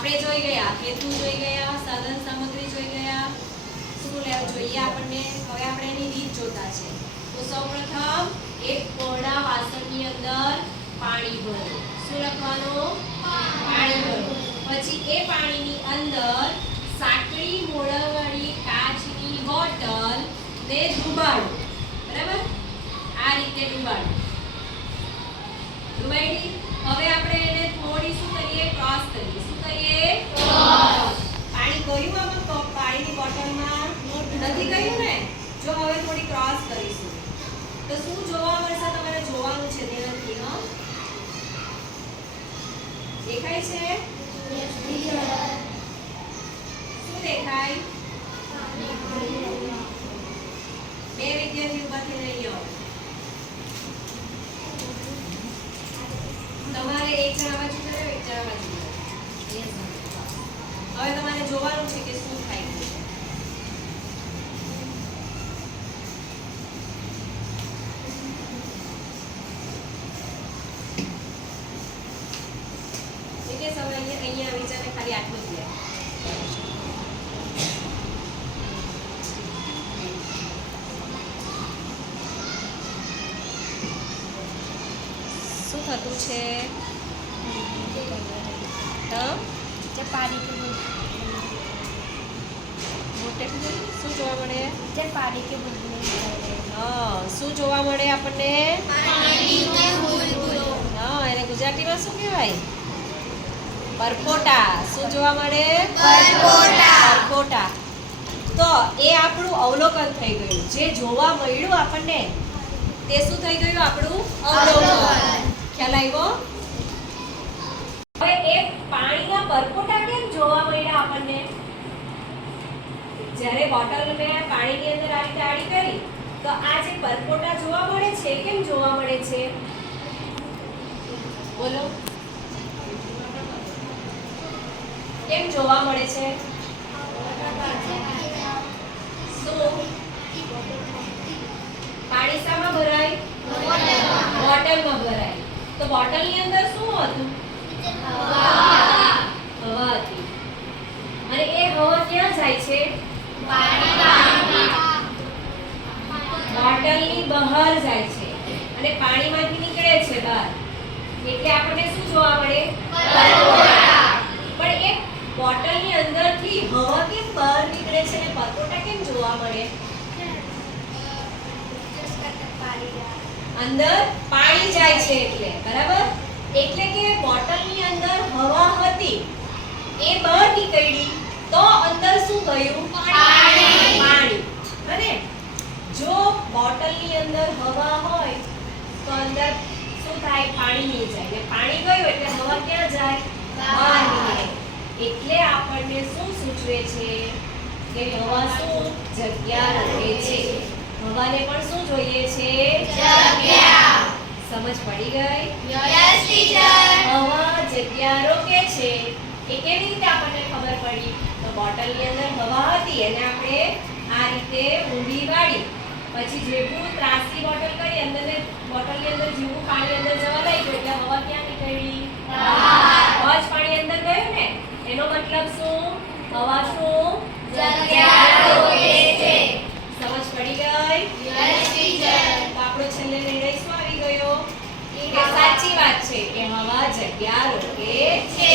આપણે જોઈ ગયા હેતુ જોઈ ગયા, સાધન સામગ્રી જોઈ ગયા, શું લેવું જોઈએ આપણને. હવે આપણે એની રીત જોતા છે. તો સૌપ્રથમ એક કોરડા વાસણની અંદર પાણી ભરો. શું લખવાનું? પાણી ભરો. પછી એ પાણીની અંદર સાંકડી મોઢાવાળી કાચની બોટલ ને ડુબાડો. બરાબર? આ રીતે ડુબાડો. ડુબાડી હવે આપણે એને થોડી શું કરીએ? ક્રોસ કરીએ. શું કરીએ? ક્રોસ. પાણી ગયું આમાં પાણીની બોટલમાં નથી ગયું ને? જો હવે થોડી ક્રોસ કરીશું તો શું જોવા મળશે? તમારે જોવાનું છે ધ્યાનથી. હો, દેખાય છે? શું દેખાય? બે વિદ્યાર્થી ઊભા થઈને અહીં આવો. તમારે એક જણ આ બાજુ કરો, એક જણ આ બાજુ કરો. હવે તમારે જોવાનું છે કે શું થાય છે. એટલે સમય અહીંયા વિચારને ખાલી આટલું જ લે. શું થતું છે? શું જોવા મળે? શું જોવા મળે આપણને? એને ગુજરાતીમાં શું કહેવાય? પરપોટા. શું જોવા મળે? પરપોટા. તો એ આપણું અવલોકન થઈ ગયું. જે જોવા મળ્યું આપણને તે શું થઈ ગયું? આપણું અવલોકન. ખ્યાલ આવ્યો? હવે એ પાણીના પરપોટા કેમ જોવા મળ્યા આપણને? જ્યારે બોટલ મેં પાણીની અંદર આ રીતે આડી કરી તો આ જે પરપોટા જોવા મળે છે કેમ જોવા મળે છે? બોલો, કેમ જોવા મળે છે? શું પાણી શામાં ભરાય? બોટલમાં ભરાય. તો બોટલની અંદર શું હતું? હવા હતી. અને એ હવા ક્યાં જાય છે? બોટલની બહાર જાય છે અને પાણીમાંથી નીકળે છે બહાર. એટલે આપણને શું જોવા મળે? પરપોટા. પણ એ બોટલની અંદરથી હવા કેમ બહાર નીકળે છે અને પરપોટા કેમ જોવા મળે? અંદર પાણી જાય છે એટલે. બરાબર? એટલે કે બોટલની અંદર હવા હતી એ બહાર નીકળી તો અંદર શું ગયું? પાણી. અને જો બોટલની અંદર હવા હોય તો અંદર શું થાય? પાણી નહીં જાય. ને પાણી ગયું એટલે હવા ક્યાં જાય? બહાર નીકળે. એટલે આપણને શું સૂચવે છે કે હવા શું? જગ્યા રાખે છે. હવાને પણ શું જોઈએ છે? જગ્યા. સમજ પડી ગઈ? Yes teacher. હવા જગ્યા રોકે છે. એ કેવી રીતે આપણને ખબર પડી? તો બોટલની અંદર હવા હતી અને આપણે આ રીતે ઊંધી વાળી પછી જેવું ત્રાસી બોટલ કરી અંદર ને બોટલની અંદર જેવું પાણી અંદર જવા લાગ્યું એટલે હવા ક્યાં નીકળી? બહાર. જ પાણી અંદર ગયું ને એનો મતલબ શું? હવા શું? જગ્યા રોકે છે. સમજ પડી ગઈ? Yes teacher. તો આપણો છેલ્લે નિર્ણય શું આવી ગયો? કે સાચી વાત છે કે હવા જગ્યા રોકે છે.